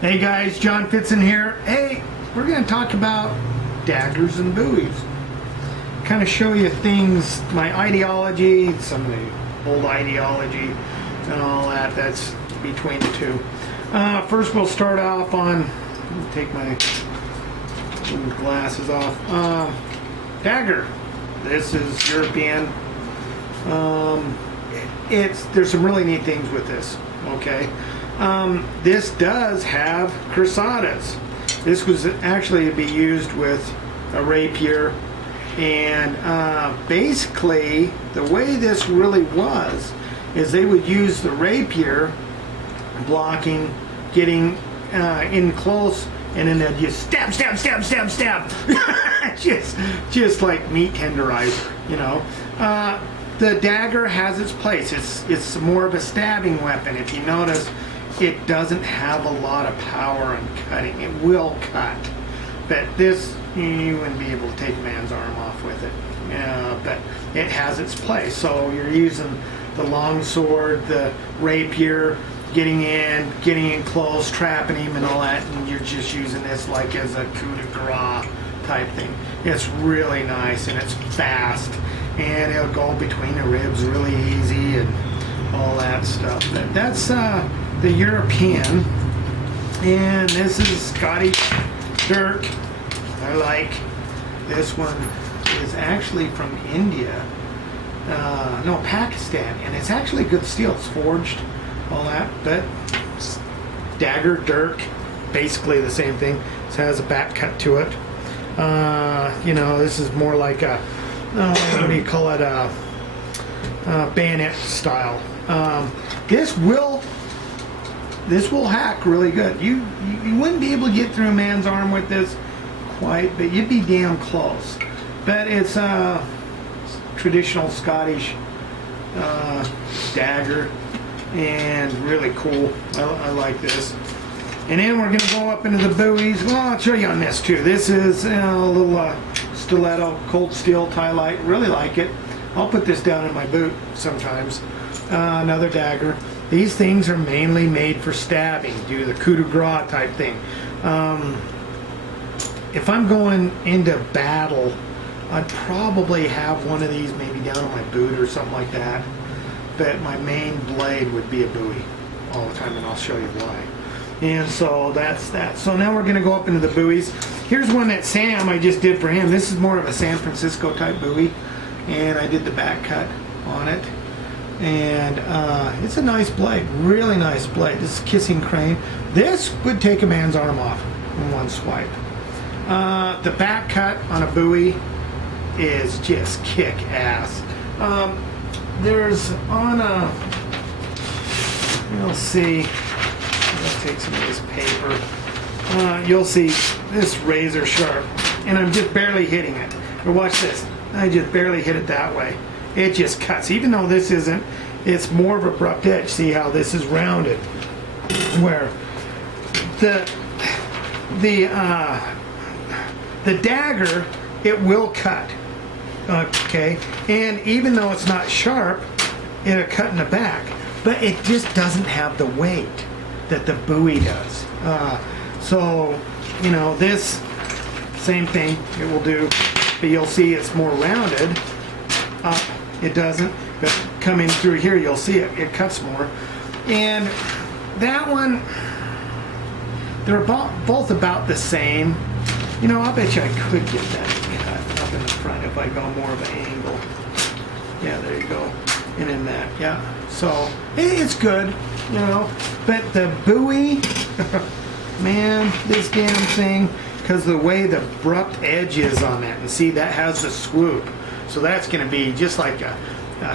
Hey guys, John Fitzen here. Hey, we're going to talk about daggers and Bowies. Kind of show you things, my ideology, some of the old ideology and all that that's between the two. First we'll start off on, take my glasses off. Dagger. This is European. There's some really neat things with this, okay? This does have crusadas. This was actually to be used with a rapier, and basically the way this really was is they would use the rapier blocking, getting in close, and then they'd just stab, stab, stab, stab, stab. just like meat tenderizer, you know. The dagger has its place. It's more of a stabbing weapon. If you notice, it doesn't have a lot of power on cutting. It will cut, but this, you wouldn't be able to take a man's arm off with it. But it has its place. So you're using the long sword, the rapier, getting in close, trapping him and all that, and you're just using this like as a coup de grace type thing. It's really nice and it's fast, and it'll go between the ribs really easy and all that stuff. But that's the European, and this is Scottish dirk. I like this one. Is actually from India, no, Pakistan, and it's actually good steel. It's forged, all that, but dagger, dirk, basically the same thing. It has a back cut to it. You know, this is more like a, what do you call it, bayonet style. This will hack really good. You wouldn't be able to get through a man's arm with this quite, but you'd be damn close. But it's a traditional Scottish dagger, and really cool. I like this. And then we're going to go up into the Bowies. Well, I'll show you on this too. This is a little stiletto, cold steel tie light. Really like it. I'll put this down in my boot sometimes. Another dagger. These things are mainly made for stabbing, do the coup de grace type thing. If I'm going into battle, I'd probably have one of these maybe down on my boot or something like that. But my main blade would be a Bowie all the time, and I'll show you why. And so that's that. So now we're going to go up into the Bowies. Here's one that Sam, I just did for him. This is more of a San Francisco type Bowie, and I did the back cut on it. And it's a nice blade, really nice blade. This is Kissing Crane. This would take a man's arm off in one swipe. The back cut on a Bowie is just kick ass. There's on a, you'll see, I'll take some of this paper. You'll see this razor sharp, and I'm just barely hitting it. But watch this. I just barely hit it that way. It just cuts. Even though this isn't, it's more of an abrupt edge. See how this is rounded, where the dagger, it will cut. Okay, and even though it's not sharp, it'll cut in the back, but it just doesn't have the weight that the Bowie does. So, you know, this same thing it will do, but you'll see it's more rounded. It doesn't, but coming through here, you'll see it cuts more. And that one, they're both about the same. You know, I bet you I could get that cut up in the front if I go more of an angle. Yeah, there you go. And in that, yeah. So, it's good, you know. But the Bowie, man, this damn thing, because the way the abrupt edge is on that, and see, that has the swoop. So that's going to be just like a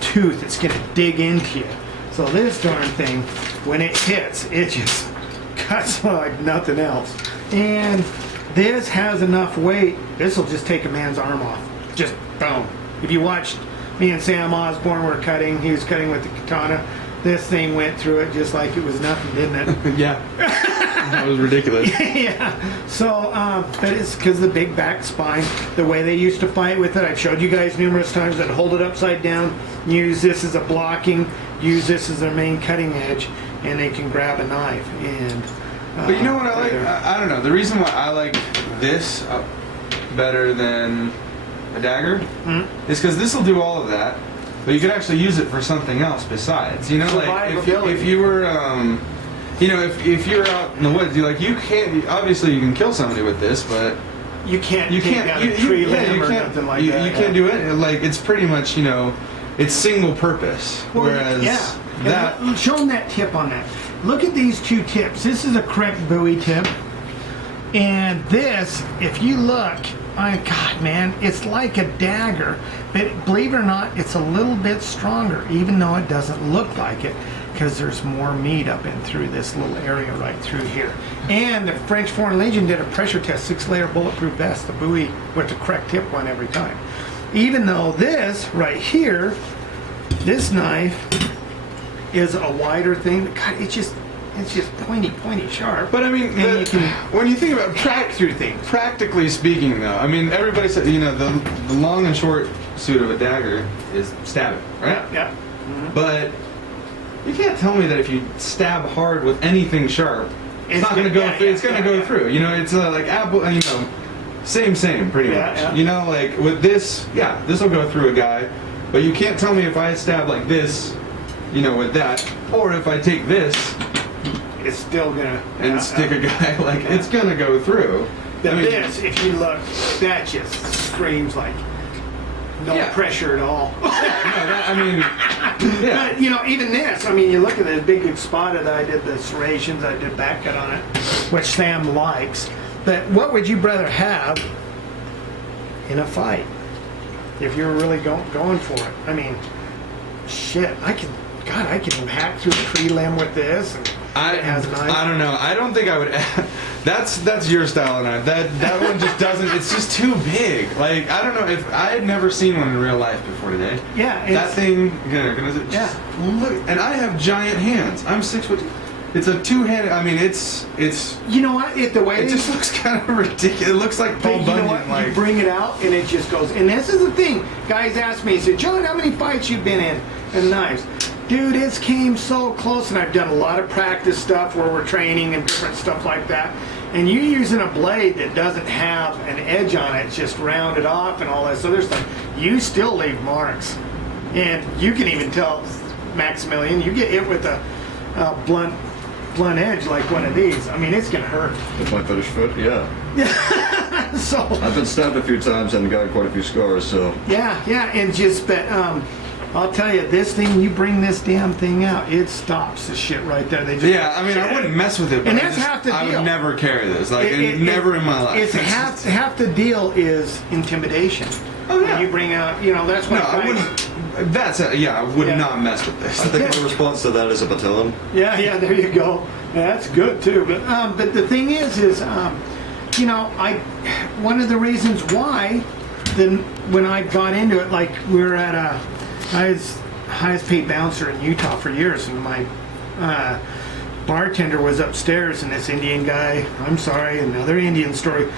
tooth. It's going to dig into you. So this darn thing, when it hits, it just cuts like nothing else. And this has enough weight, this will just take a man's arm off. Just boom. If you watched me and Sam Osborne were cutting, he was cutting with the katana, this thing went through it just like it was nothing, didn't it? Yeah. That was ridiculous. Yeah. So, but it's because of the big back spine, the way they used to fight with it. I've showed you guys numerous times that hold it upside down, use this as a blocking, use this as their main cutting edge, and they can grab a knife. And But you know what I like? I don't know. The reason why I like this better than a dagger is because this will do all of that, but you could actually use it for something else besides. You know, like if you were, you know, if you're out in the woods, you can't. Obviously, you can kill somebody with this, but you can't take down a tree limb or nothing like that. You can't do it. Like it's pretty much, you know, it's single purpose. Well, whereas that. And show them that tip on that. Look at these two tips. This is a correct Bowie tip. And this, if you look, my God, man, it's like a dagger. But believe it or not, it's a little bit stronger, even though it doesn't look like it, because there's more meat up and through this little area right through here. And the French Foreign Legion did a pressure test, 6-layer bulletproof vest, the Bowie with the correct tip one every time. Even though this right here, this knife is a wider thing. God, it's just pointy, sharp. But I mean, when you think about track through things. Practically speaking, though, I mean, everybody said, you know, the long and short suit of a dagger is stabbing, right? Yeah. Mm-hmm. But you can't tell me that if you stab hard with anything sharp, it's not going to go. It's going to go through. You know, it's like apple. You know, same, pretty much. Yeah. You know, like with this, this will go through a guy. But you can't tell me if I stab like this, you know, with that, or if I take this, it's still gonna stick a guy like it's gonna go through. This, if you look, that just screams like no pressure at all. But you know, even this, I mean, you look at this big spot that I did the serrations, I did back cut on it, which Sam likes. But what would you rather have in a fight if you were really going for it? I mean, shit, I can hack through a tree limb with this. And I don't know. I don't think I would. That's your style knife. That one just doesn't. It's just too big. Like I don't know if I had never seen one in real life before today. Yeah. That thing. Look, and I have giant hands. I'm 6 foot. It's a two-handed. I mean, it's. You know what? The way it just looks kind of ridiculous. It looks like Paul Bunyan. You know what? Like, you bring it out and it just goes. And this is the thing. Guys ask me, he said, John, how many fights you been in knives? Dude, it's came so close, and I've done a lot of practice stuff where we're training and different stuff like that. And you're using a blade that doesn't have an edge on it, it's just rounded off and all that. So there's stuff. You still leave marks, and you can even tell Maximilian. You get hit with a blunt edge like one of these. I mean, it's gonna hurt. With my fetish foot, yeah. So I've been stabbed a few times and got quite a few scars. So yeah, and just but. I'll tell you, this thing, you bring this damn thing out, it stops the shit right there. They just I mean, I wouldn't mess with it, but and that's half the deal. I would never carry this, never in my life. It's half the deal is intimidation. Oh yeah. When you bring out, you know, that's why. No, I wouldn't. I would not mess with this. I think my response to that is a baton. Yeah, there you go. That's good too. But the thing is, you know, one of the reasons why, then when I got into it, like we were at I was highest paid bouncer in Utah for years, and my bartender was upstairs, and this Indian guy, another Indian story,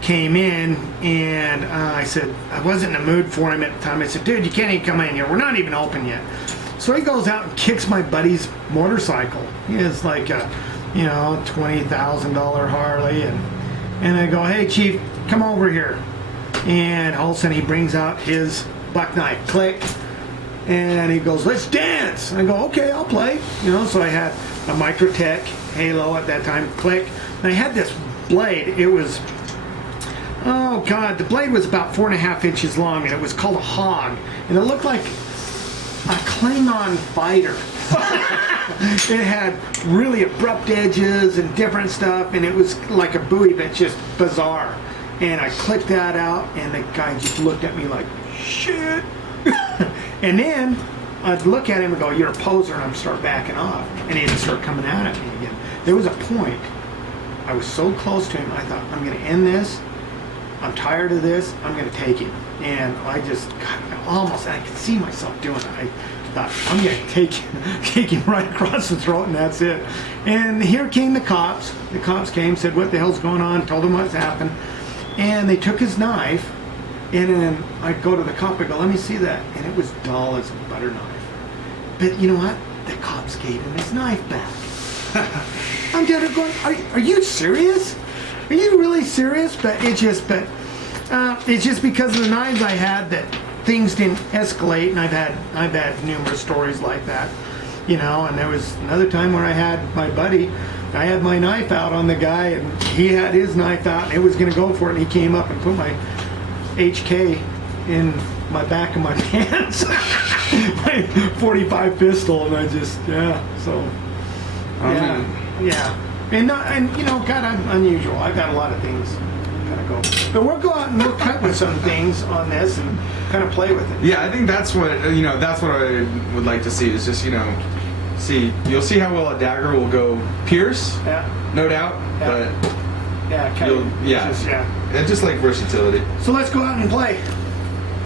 came in, and I said, I wasn't in the mood for him at the time. I said, dude, you can't even come in here. We're not even open yet. So he goes out and kicks my buddy's motorcycle. He has like a, you know, $20,000 Harley, and I go, hey, Chief, come over here. And all of a sudden he brings out his buck knife, click. And he goes, let's dance. And I go, okay, I'll play. You know, so I had a Microtech Halo at that time, click. And I had this blade. It was, oh God, the blade was about 4.5 inches long, and it was called a hog. And it looked like a Klingon fighter. It had really abrupt edges and different stuff, and it was like a Bowie, but just bizarre. And I clicked that out, and the guy just looked at me like, shit. And then I'd look at him and go, you're a poser, and I'd start backing off. And he'd start coming out at me again. There was a point, I was so close to him, I thought, I'm going to end this. I'm tired of this. I'm going to take him. And I just, God, I could see myself doing it. I thought, I'm going to take him right across the throat, and that's it. And here came the cops. The cops came, said, what the hell's going on? Told them what's happened. And they took his knife. And then I'd go to the cop, I go, let me see that. And it was dull as a butter knife. But you know what? The cops gave him his knife back. I'm down there going, are you serious? Are you really serious? But it's just because of the knives I had that things didn't escalate, and I've had numerous stories like that, you know. And there was another time where I had my buddy, I had my knife out on the guy, and he had his knife out, and it was going to go for it, and he came up and put my HK in my back of my pants, my 45 pistol, and I just so. Yeah. And you know, kind of unusual. I've got a lot of things kind of go. But we'll go out and we'll cut with some things on this and kind of play with it. Yeah, I think that's what that's what I would like to see is just you'll see how well a dagger will go pierce. Yeah. No doubt. Yeah. But yeah, it's just like versatility. So let's go out and play.